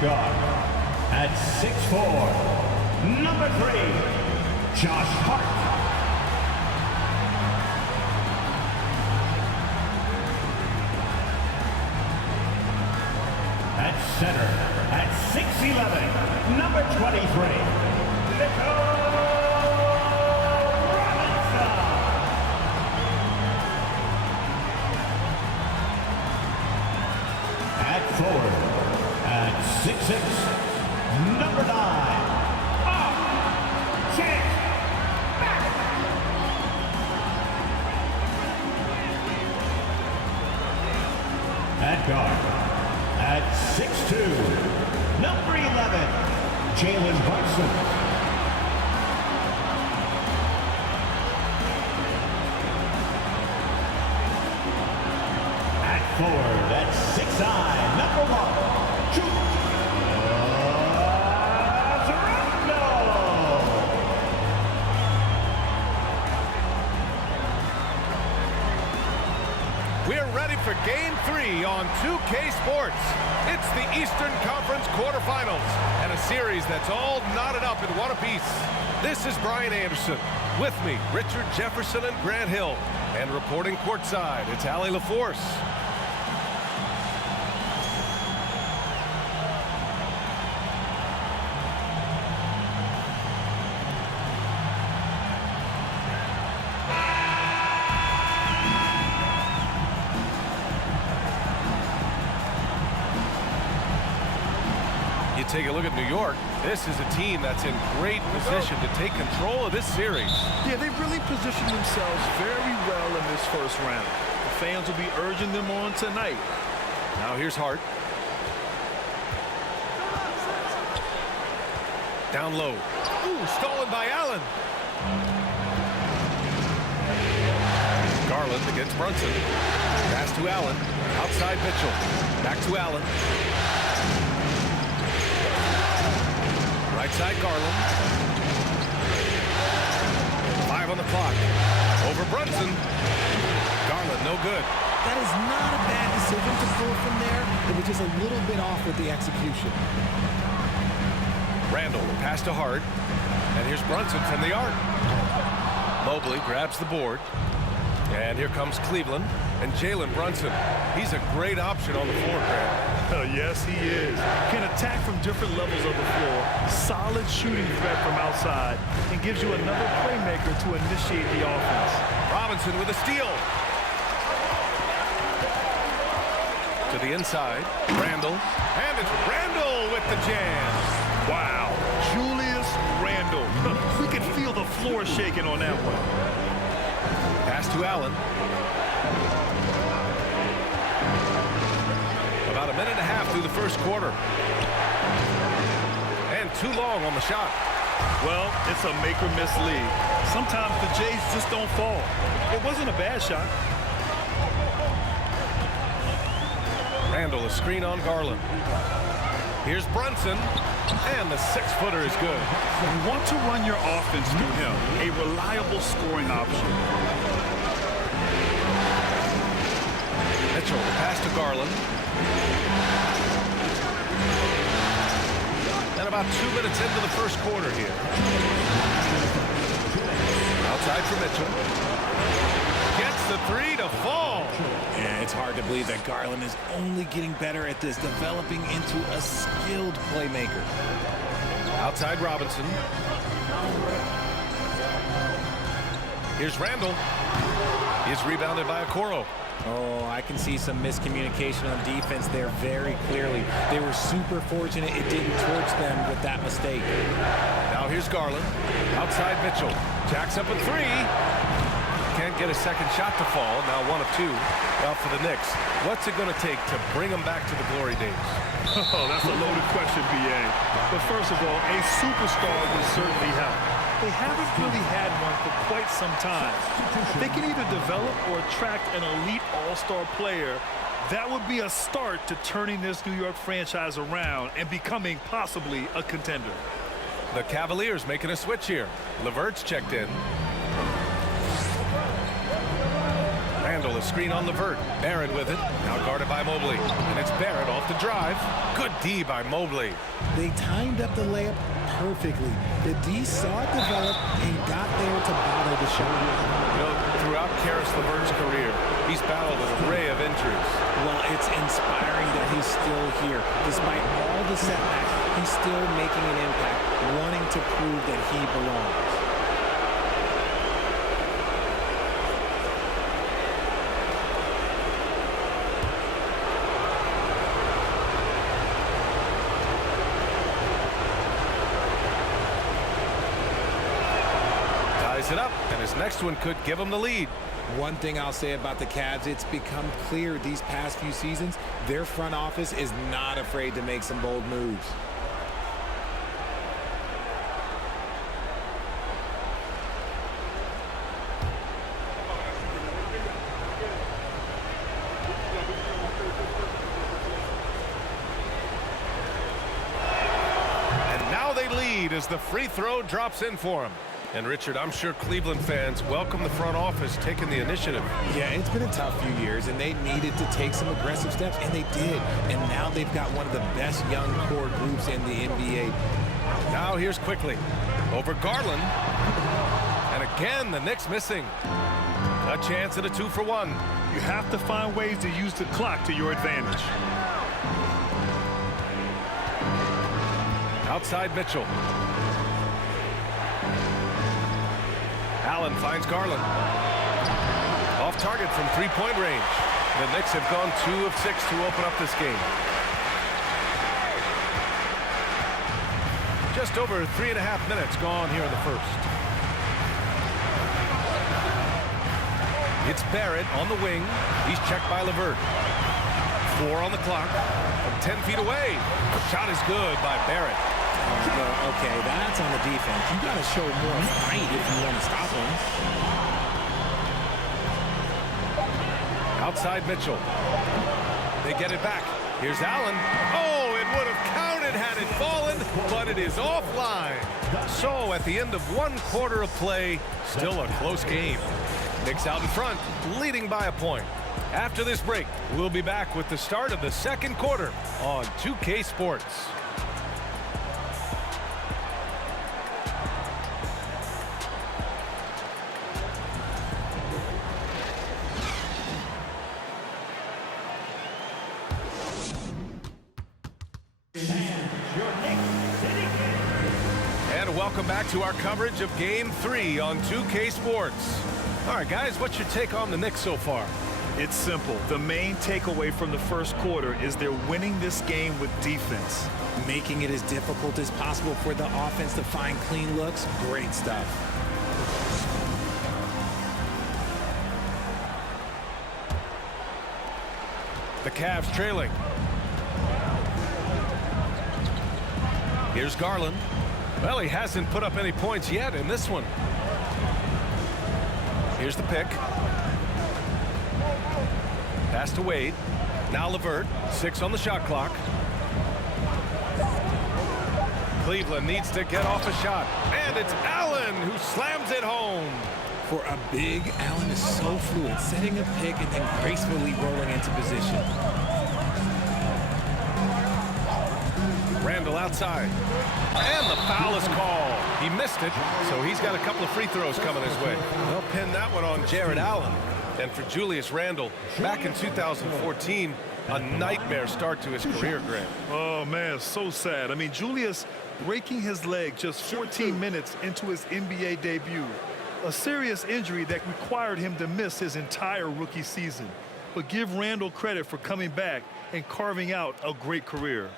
Guard. At 6'4", number 3, Josh Hart. At center, at 6'11", number 23, Robinson. At forward, at 6'6", number 9, at guard, at 6'2", number 11, Jalen Brunson. At forward, at 6'9", number 1, Julius Randle. We're ready for Game 3 on 2K Sports. It's the Eastern Conference quarterfinals and a series that's all knotted up in one apiece. This is Brian Anderson. With me, Richard Jefferson and Grant Hill. And reporting courtside, it's Allie LaForce. Take a look at New York. This is a team that's in great position to take control of this series. Yeah, they've really positioned themselves very well in this first round. The fans will be urging them on tonight. Now here's Hart. Down low. Ooh, stolen by Allen. Garland against Brunson. Pass to Allen. Outside Mitchell. Back to Allen. Right side Garland. 5 on the clock. Over Brunson. Garland, no good. That is not a bad decision to score from there. It was just a little bit off with the execution. Randle, pass to Hart. And here's Brunson from the arc. Mobley grabs the board. And here comes Cleveland. And Jalen Brunson. He's a great option on the floor, Grant. Yes, he is. Can attack from different levels of the floor. Solid shooting threat from outside. And gives you another playmaker to initiate the offense. Robinson with a steal. To the inside. Randle. And it's Randle with the jam. Wow. Julius Randle. We can feel the floor shaking on that one. Pass to Allen. About a minute and a half through the first quarter. And too long on the shot. Well, it's a make-or-miss league. Sometimes the Jays just don't fall. It wasn't a bad shot. Randle, a screen on Garland. Here's Brunson. And the 6-footer is good. You want to run your offense through him. A reliable scoring option. Mitchell, pass to Garland. And about 2 minutes into the first quarter here. Outside for Mitchell. Gets the 3 to fall. Yeah, it's hard to believe that Garland is only getting better at this, developing into a skilled playmaker. Outside Robinson. Here's Randle. He's rebounded by Okoro. Oh, I can see some miscommunication on defense there very clearly. They were super fortunate it didn't torch them with that mistake. Now here's Garland. Outside Mitchell. Jacks up a 3. Can't get a second shot to fall. Now 1 of 2 out for the Knicks. What's it going to take to bring them back to the glory days? Oh, that's a loaded question, B.A. But first of all, a superstar would certainly help. They haven't really had one for quite some time. If they can either develop or attract an elite all-star player, that would be a start to turning this New York franchise around and becoming possibly a contender. The Cavaliers making a switch here. LeVert's checked in. Randall, a screen on Levert. Barrett with it. Now guarded by Mobley. And it's Barrett off the drive. Good D by Mobley. They timed up the layup perfectly. The D saw it develop and got there to bottle the shot. You know, throughout Karis LeVert's career, he's battled an array of injuries. Well, it's inspiring that he's still here. Despite all the setbacks, he's still making an impact, wanting to prove that he belongs. It up, and his next one could give him the lead. One thing I'll say about the Cavs, it's become clear these past few seasons, their front office is not afraid to make some bold moves. And now they lead as the free throw drops in for him. And Richard, I'm sure Cleveland fans welcome the front office taking the initiative. Yeah, it's been a tough few years, and they needed to take some aggressive steps, and they did. And now they've got one of the best young core groups in the NBA. Now here's Quickly over Garland. And again, the Knicks missing. A chance at a 2-for-1. You have to find ways to use the clock to your advantage. Outside Mitchell. Allen finds Garland. Off target from three-point range. The Knicks have gone 2 of 6 to open up this game. Just over 3.5 minutes gone here in the first. It's Barrett on the wing. He's checked by Levert. 4 on the clock from 10 feet away. Shot is good by Barrett. Well, okay, that's on the defense. You got to show more fight if you want to stop him. Outside Mitchell. They get it back. Here's Allen. Oh, it would have counted had it fallen, but it is offline. So at the end of 1 quarter of play, still a close game. Knicks out in front, leading by a point. After this break, we'll be back with the start of the second quarter on 2K Sports. And welcome back to our coverage of Game 3 on 2K Sports. All right, guys, what's your take on the Knicks so far? It's simple. The main takeaway from the first quarter is they're winning this game with defense. Making it as difficult as possible for the offense to find clean looks. Great stuff. The Cavs trailing. Here's Garland. Well, he hasn't put up any points yet in this one. Here's the pick. Pass to Wade. Now Levert. 6 on the shot clock. Cleveland needs to get off a shot. And it's Allen who slams it home. For a big, Allen is so fluid, setting a pick and then gracefully rolling into position. Randall outside. And the foul is called. He missed it, so he's got a couple of free throws coming his way. They'll pin that one on Jared Allen. And for Julius Randle, back in 2014, a nightmare start to his career, Grant. Oh, man, so sad. I mean, Julius breaking his leg just 14 minutes into his NBA debut. A serious injury that required him to miss his entire rookie season. But give Randle credit for coming back and carving out a great career.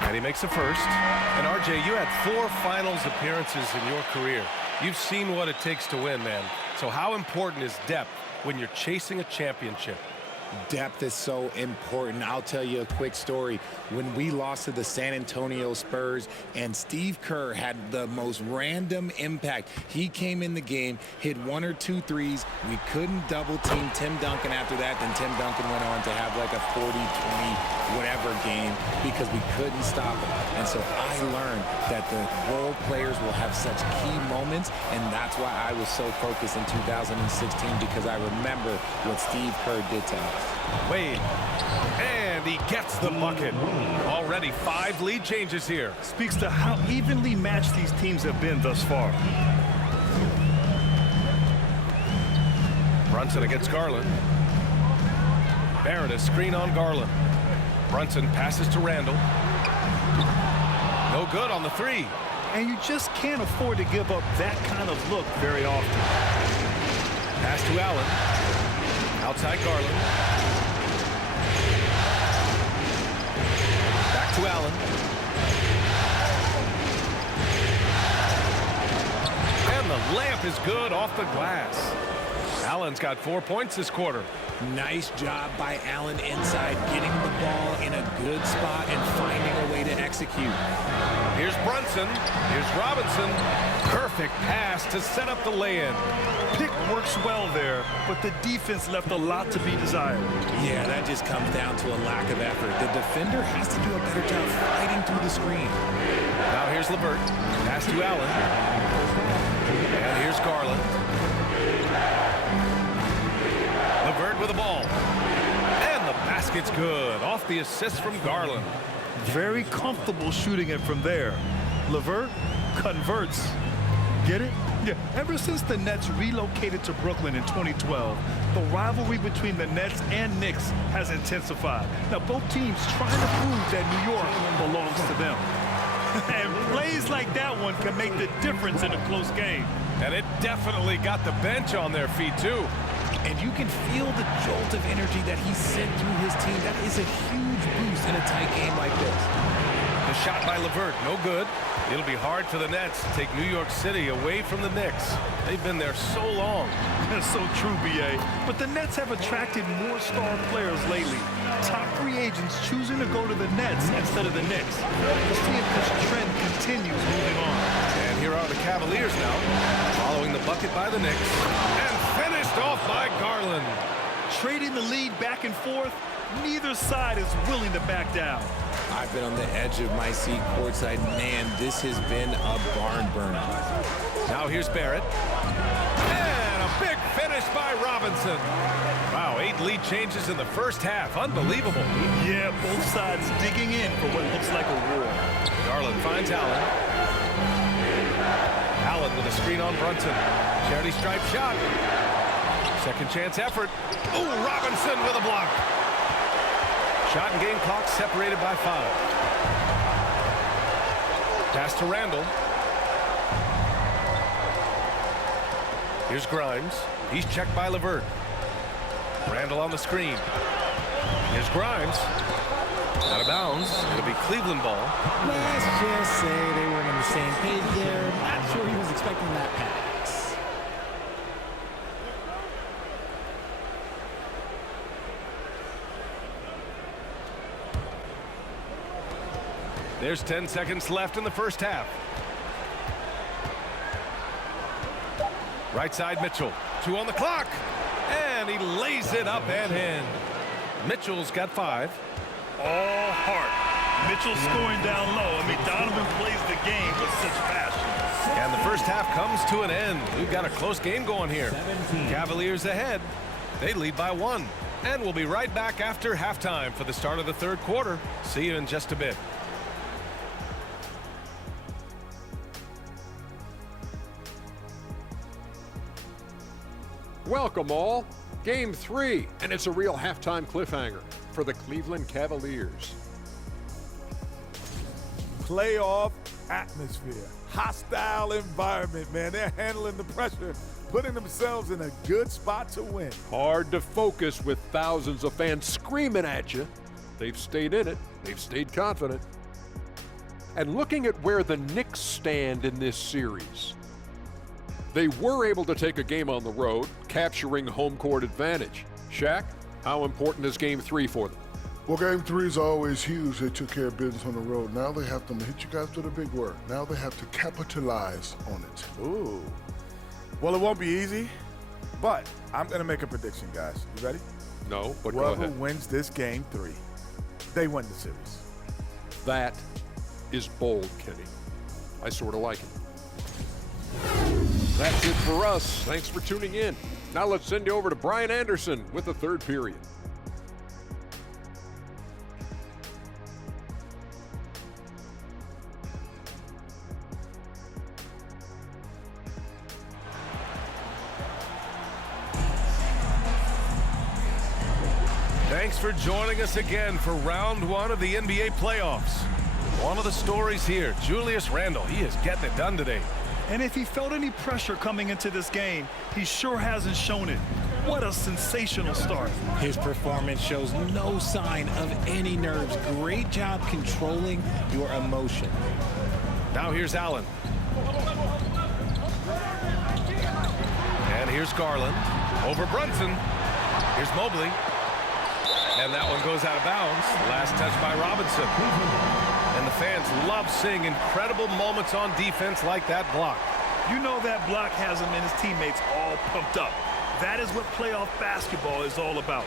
And he makes the first. And RJ, you had 4 finals appearances in your career. You've seen what it takes to win, man. So how important is depth when you're chasing a championship? Depth is so important. I'll tell you a quick story. When we lost to the San Antonio Spurs and Steve Kerr had the most random impact. He came in the game, hit 1 or 2 threes. We couldn't double team Tim Duncan after that. Then Tim Duncan went on to have like a 40, 20, whatever game because we couldn't stop him. And so I learned that the role players will have such key moments, and that's why I was so focused in 2016 because I remember what Steve Kerr did to us. Wade, and he gets the bucket. Already 5 lead changes here. Speaks to how evenly matched these teams have been thus far. Brunson against Garland. Barrett a screen on Garland. Brunson passes to Randall. No good on the 3. And you just can't afford to give up that kind of look very often. Pass to Allen. Outside Garland. Back to Allen. And the layup is good off the glass. Allen's got 4 points this quarter. Nice job by Allen inside, getting the ball in a good spot and finding a way to execute. Here's Brunson. Here's Robinson. Perfect pass to set up the lay-in. Pick works well there, but the defense left a lot to be desired. Yeah, that just comes down to a lack of effort. The defender has to do a better job fighting through the screen. Now here's LeVert. Pass to Allen. And here's Garland. LeVert with the ball. And the basket's good. Off the assist from Garland. Very comfortable shooting it from there. LeVert converts. Get it? Yeah. Ever since the Nets relocated to Brooklyn in 2012, the rivalry between the Nets and Knicks has intensified. Now, both teams trying to prove that New York belongs to them. And plays like that one can make the difference in a close game. And it definitely got the bench on their feet, too. And you can feel the jolt of energy that he sent through his team. That is a huge boost in a tight game like this. The shot by LeVert, no good. It'll be hard for the Nets to take New York City away from the Knicks. They've been there so long. That's so true, B.A. But the Nets have attracted more star players lately. Top free agents choosing to go to the Nets instead of the Knicks. We'll see if this trend continues moving on. And here are the Cavaliers now, following the bucket by the Knicks. And finished off by Garland. Trading the lead back and forth, neither side is willing to back down. I've been on the edge of my seat courtside. Man, this has been a barn burner. Now here's Barrett. And a big finish by Robinson. Wow, 8 lead changes in the first half. Unbelievable. Yeah, both sides digging in for what looks like a war. Garland finds Allen. Allen with a screen on Brunson. Charity stripe shot. Second chance effort. Ooh, Robinson with a block. Shot and game clock separated by 5. Pass to Randall. Here's Grimes. He's checked by LeVert. Randall on the screen. Here's Grimes. Out of bounds. It'll be Cleveland ball. Let's just say they weren't on the same page there. Not sure he was expecting that pass. There's 10 seconds left in the first half. Right side Mitchell. 2 on the clock. And he lays it up and in. Mitchell's got 5. All heart. Mitchell scoring down low. I mean, Donovan plays the game with such passion. And the first half comes to an end. We've got a close game going here. 17. Cavaliers ahead. They lead by 1. And we'll be right back after halftime for the start of the third quarter. See you in just a bit. Welcome all. Game 3, and it's a real halftime cliffhanger for the Cleveland Cavaliers. Playoff atmosphere, hostile environment, man. They're handling the pressure, putting themselves in a good spot to win. Hard to focus with thousands of fans screaming at you. They've stayed in it. They've stayed confident. And looking at where the Knicks stand in this series, they were able to take a game on the road, capturing home court advantage. Shaq, How important is Game 3 for them? Well, Game 3 is always huge. They took care of business on the road. Now they have to hit you guys with a big word. Now they have to capitalize on it. Ooh. Well, it won't be easy, but I'm going to make a prediction, guys. You ready? No, but go Whoever ahead. wins this Game 3, they win the series. That is bold, Kenny. I sort of like it. That's it for us. Thanks for tuning in. Now let's send you over to Brian Anderson with the third period. Thanks for joining us again for round one of the NBA playoffs. One of the stories here, Julius Randle. He is getting it done today. And if he felt any pressure coming into this game, he sure hasn't shown it. What a sensational start. His performance shows no sign of any nerves. Great job controlling your emotion. Now here's Allen. And here's Garland. Over Brunson. Here's Mobley. And that one goes out of bounds. Last touch by Robinson. And the fans love seeing incredible moments on defense like that block. You know that block has him and his teammates all pumped up. That is what playoff basketball is all about.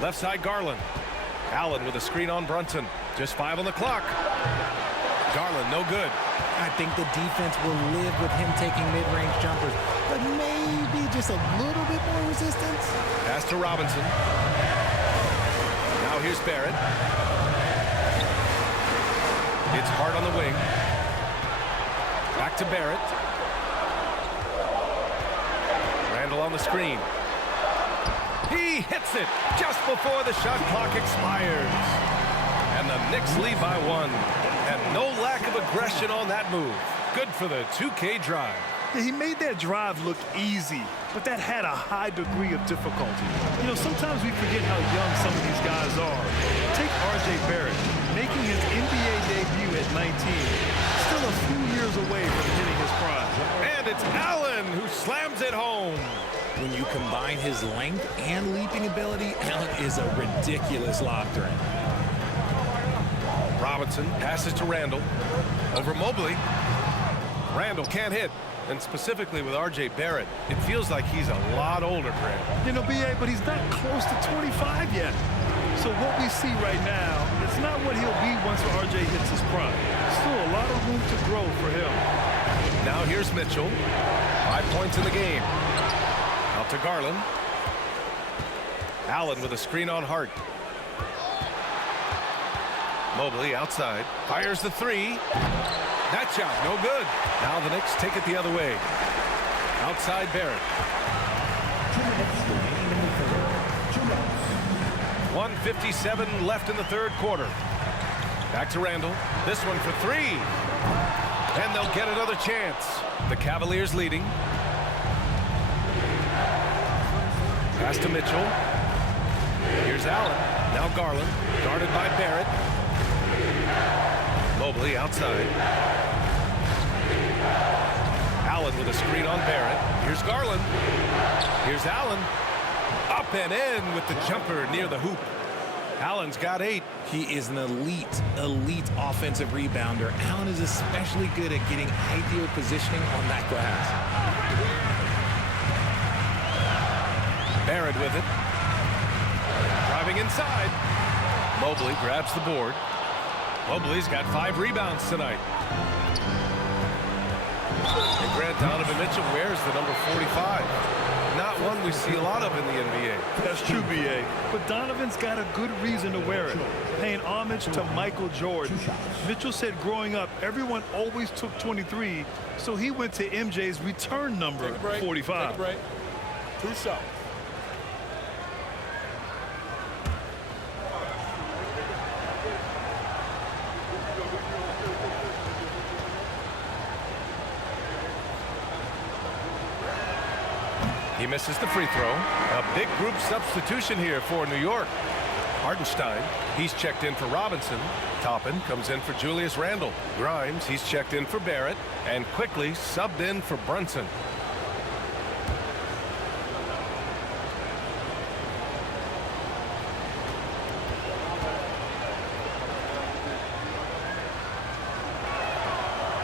Left side Garland. Allen with a screen on Brunson. Just 5 on the clock. Garland no good. I think the defense will live with him taking mid-range jumpers, but maybe just a little bit more resistance. Pass to Robinson. Now here's Barrett. It's hard on the wing. Back to Barrett. Randle on the screen. He hits it just before the shot clock expires. And the Knicks lead by 1. And no lack of aggression on that move. Good for the 2K drive. Yeah, he made that drive look easy, but that had a high degree of difficulty. You know, sometimes we forget how young some of these guys are. Take R.J. Barrett, making his NBA debut at 19. Still a few years away from hitting his prime. And it's Allen who slams it home. When you combine his length and leaping ability, Allen is a ridiculous lob threat. Robinson passes to Randle. Over Mobley. Randle can't hit. And specifically with R.J. Barrett, it feels like he's a lot older, Grant. You know, B.A., but he's not close to 25 yet. So what we see right now, it's not what he'll be once R.J. hits his prime. Still a lot of room to grow for him. Now here's Mitchell. 5 points in the game. Out to Garland. Allen with a screen on Hart. Mobley outside. Fires the 3. That shot, no good. Now the Knicks take it the other way. Outside Barrett. 1:57 left in the third quarter. Back to Randle. This one for 3. And they'll get another chance. The Cavaliers leading. Pass to Mitchell. Here's Allen. Now Garland. Guarded by Barrett. Mobley outside. Allen with a screen on Barrett. Here's Garland. Here's Allen. Up and in with the jumper near the hoop. Allen's got 8. He is an elite offensive rebounder. Allen is especially good at getting ideal positioning on that glass. Barrett with it. Driving inside. Mobley grabs the board. Mobley's got 5 rebounds tonight. And Grant Donovan Mitchell wears the number 45. Not one we see a lot of in the NBA. That's true, B.A. But Donovan's got a good reason to wear it, paying homage to Michael Jordan. Mitchell said growing up, everyone always took 23, so he went to MJ's return number, 45. Take a break. 2 shots. He misses the free throw. A big group substitution here for New York. Hartenstein, he's checked in for Robinson. Toppin comes in for Julius Randle. Grimes, he's checked in for Barrett. And quickly subbed in for Brunson.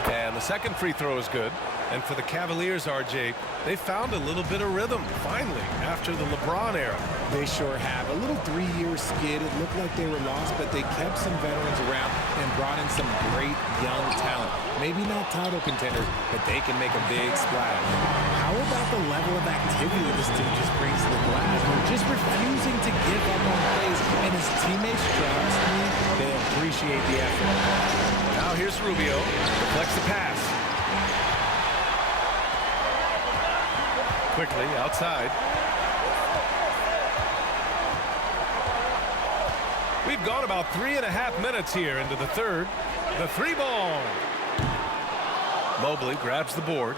And the second free throw is good. And for the Cavaliers, RJ, they found a little bit of rhythm, finally, after the LeBron era. They sure have. A little 3-year skid. It looked like they were lost, but they kept some veterans around and brought in some great young talent. Maybe not title contenders, but they can make a big splash. How about the level of activity this team just brings to the glass? Just refusing to give up on plays, and his teammates, trust me, they appreciate the effort. Now here's Rubio. Deflects the pass. Quickly outside. We've gone about 3.5 minutes here into the third. The three ball. Mobley grabs the board.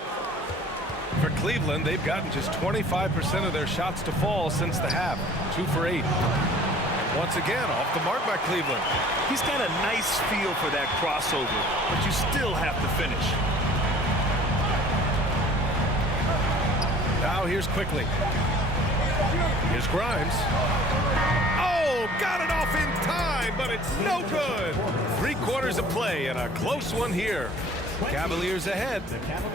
For Cleveland, they've gotten just 25% of their shots to fall since the half. 2 for 8. And once again, off the mark by Cleveland. He's got a nice feel for that crossover, but you still have to finish. Now here's Quickly. Here's Grimes. Oh, got it off in time, but it's no good. 3/4 of play and a close one here. Cavaliers ahead.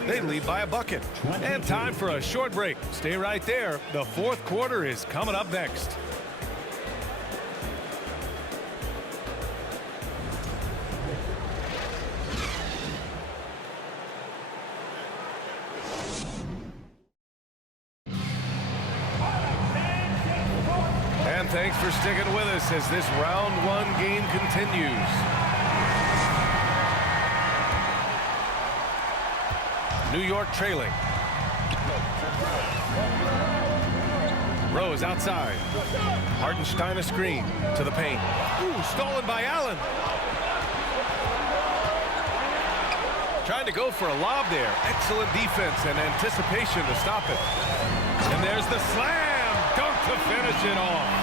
They lead by a bucket. And time for a short break. Stay right there. The fourth quarter is coming up next. And thanks for sticking with us as this round one game continues. New York trailing. Rose outside. Hartenstein a screen to the paint. Ooh, stolen by Allen. Trying to go for a lob there. Excellent defense and anticipation to stop it. And there's the slam dunk to finish it off.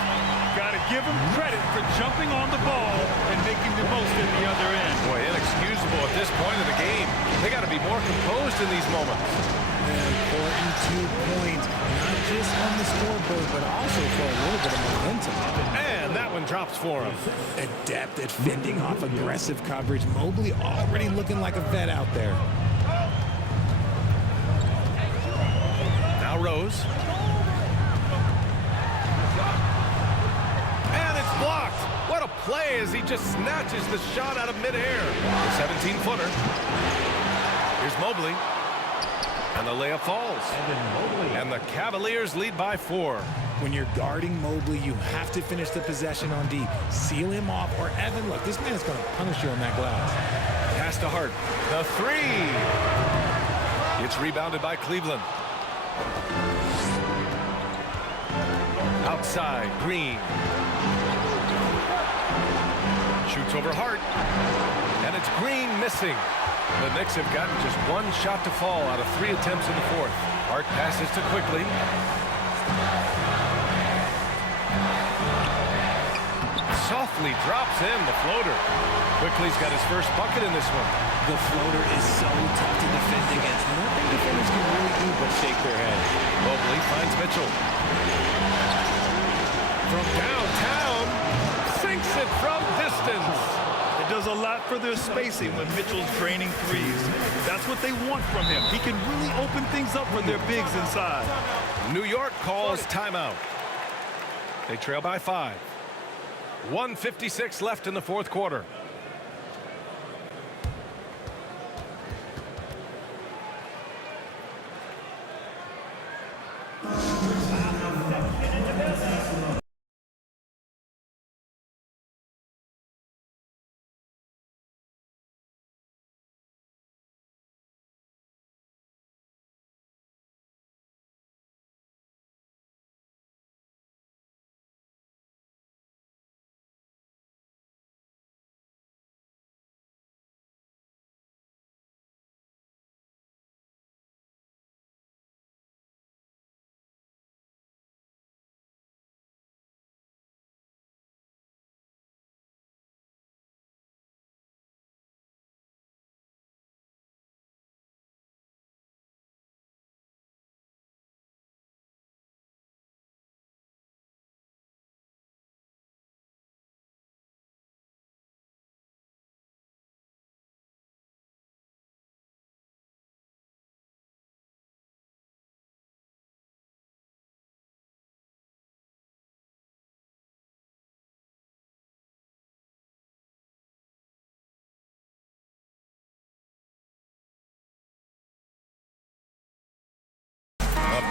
Got to give him credit for jumping on the ball and making the most at the other end. Boy, inexcusable at this point of the game. They got to be more composed in these moments. An important 2 points, not just on the scoreboard, but also for a little bit of momentum. And that one drops for him. Adept at fending off aggressive coverage. Mobley already looking like a vet out there. Now Rose. And it's blocked. What a play as he just snatches the shot out of midair. The 17-footer. Here's Mobley. And the layup falls. And the Cavaliers lead by 4. When you're guarding Mobley, you have to finish the possession on D. Seal him off, or Evan, look, this man is going to punish you on that glass. Pass to Hart. The 3. It's rebounded by Cleveland. Outside, Green. Shoots over Hart. And it's Green missing. The Knicks have gotten just 1 shot to fall out of 3 attempts in the fourth. Hart passes to Quickly. Softly drops in the floater. Quickly's got his first bucket in this one. The floater is so tough to defend against. Nothing defenders can really do but shake their head. Mobley finds Mitchell. From downtown, sinks it from distance. It does a lot for their spacing when Mitchell's draining threes. That's what they want from him. He can really open things up for their bigs inside. New York calls timeout. They trail by 5. 1:56 left in the fourth quarter.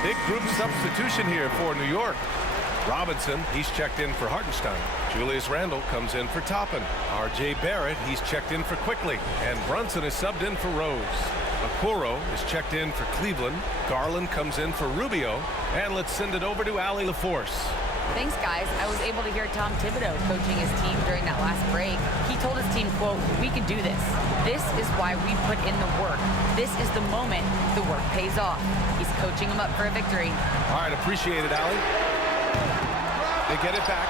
Big group substitution here for New York. Robinson, he's checked in for Hartenstein. Julius Randle comes in for Toppin. R.J. Barrett, he's checked in for Quickly. And Brunson is subbed in for Rose. Okoro is checked in for Cleveland. Garland comes in for Rubio. And let's send it over to Allie LaForce. Thanks, guys. I was able to hear Tom Thibodeau coaching his team during that last break. He told his team, quote, "We can do this. This is why we put in the work. This is the moment the work pays off." He's coaching them up for a victory. All right, appreciate it, Allie. They get it back.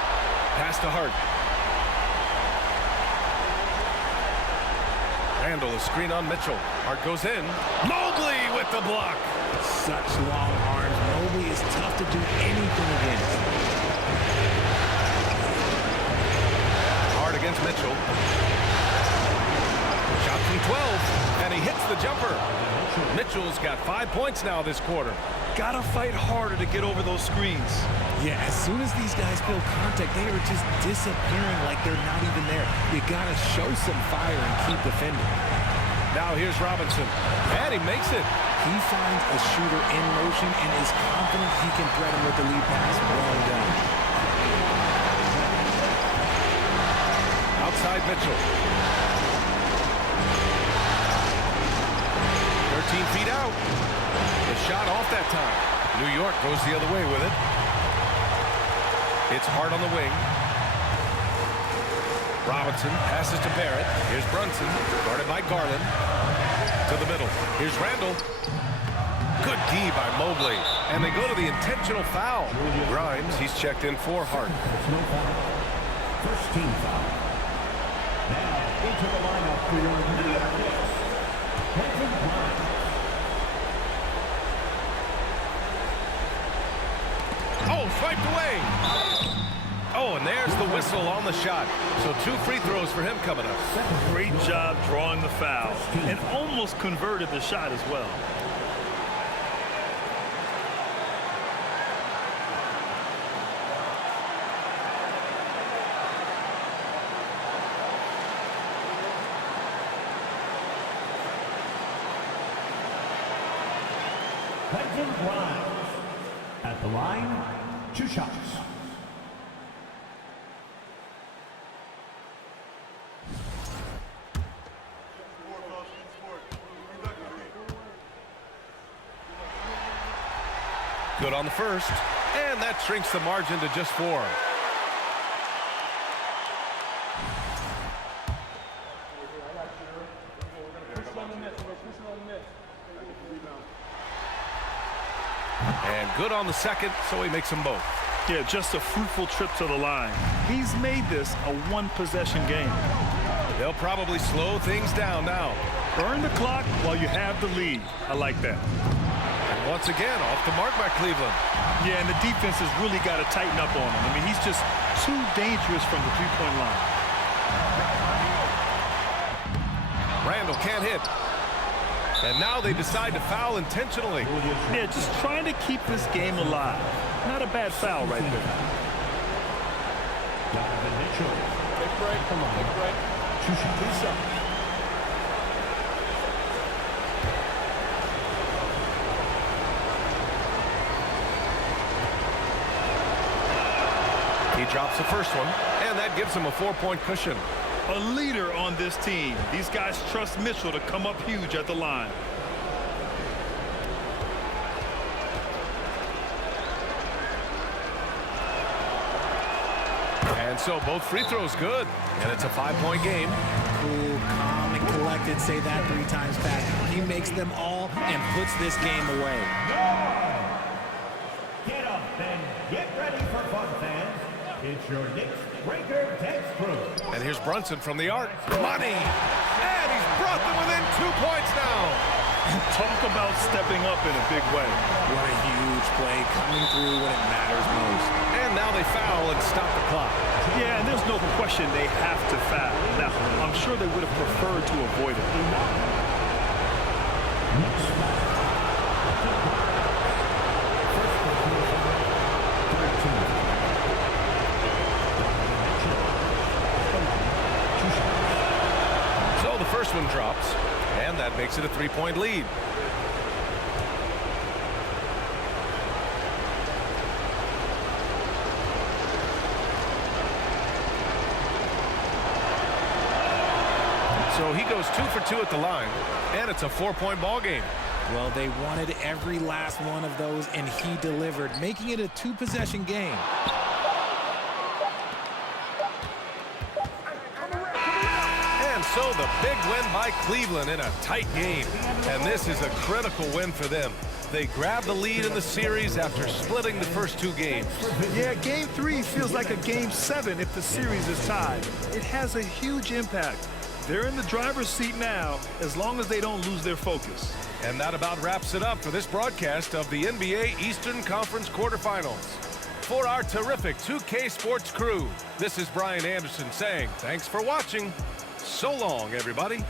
Pass to Hart. Randle, a screen on Mitchell. Hart goes in. Mobley with the block. Such long arms. Mobley is tough to do anything against. Hart against Mitchell. Shot from 12, and he hits the jumper. Mitchell's got 5 points now this quarter. Gotta fight harder to get over those screens. Yeah, as soon as these guys feel contact, they are just disappearing like they're not even there. You gotta show some fire and keep defending. Now here's Robinson, and he makes it. He finds a shooter in motion and is confident he can thread him with the lead pass. Well done. Outside Mitchell. 13 feet out. The shot off that time. New York goes the other way with it. It's Hart on the wing. Robinson passes to Barrett. Here's Brunson, guarded by Garland. To the middle. Here's Randle. Good D by Mobley. And they go to the intentional foul. Grimes, he's checked in for Hart. First team foul. Now into the lineup for your New York Knicks, Quentin Grimes. Oh, swiped away. Oh, and there's the whistle on the shot. So 2 free throws for him coming up. Great job drawing the foul and almost converted the shot as well. Quentin Grimes. At the line, 2 shots. Good on the first, and that shrinks the margin to just 4. And good on the second, so he makes them both. Yeah, just a fruitful trip to the line. He's made this a one-possession game. They'll probably slow things down now. Burn the clock while you have the lead. I like that. And once again, off the mark by Cleveland. Yeah, and the defense has really got to tighten up on him. I mean, he's just too dangerous from the three-point line. Randle can't hit. And now they decide to foul intentionally. Yeah, just trying to keep this game alive. Not a bad foul right there. Donovan Mitchell. Take a break. Come on. Take a break. 2 shots. He drops the first one, and that gives him a 4-point cushion. A leader on this team. These guys trust Mitchell to come up huge at the line. And so both free throws good, and it's a 5-point game. Cool, calm, and collected. Say that 3 times fast. He makes them all and puts this game away. Get up and get ready for fun, fans. It's your Knicks Breaker Dance Crew. And here's Brunson from the arc. Money! And he's brought them within 2 points now. Talk about stepping up in a big way. What a huge play coming through when it matters most. And now they foul and stop the clock. Yeah, and there's no question they have to foul. Now, I'm sure they would have preferred to avoid it. So the first one drops, and that makes it a 3-point lead. So he goes 2 for 2 at the line, and it's a 4-point ball game. Well, they wanted every last one of those, and he delivered, making it a 2-possession game. And so the big win by Cleveland in a tight game. And this is a critical win for them. They grab the lead in the series after splitting the first 2 games. Yeah, Game 3 feels like a Game 7 if the series is tied. It has a huge impact. They're in the driver's seat now as long as they don't lose their focus. And that about wraps it up for this broadcast of the NBA Eastern Conference quarterfinals. For our terrific 2K Sports crew, this is Brian Anderson saying thanks for watching. So long, everybody.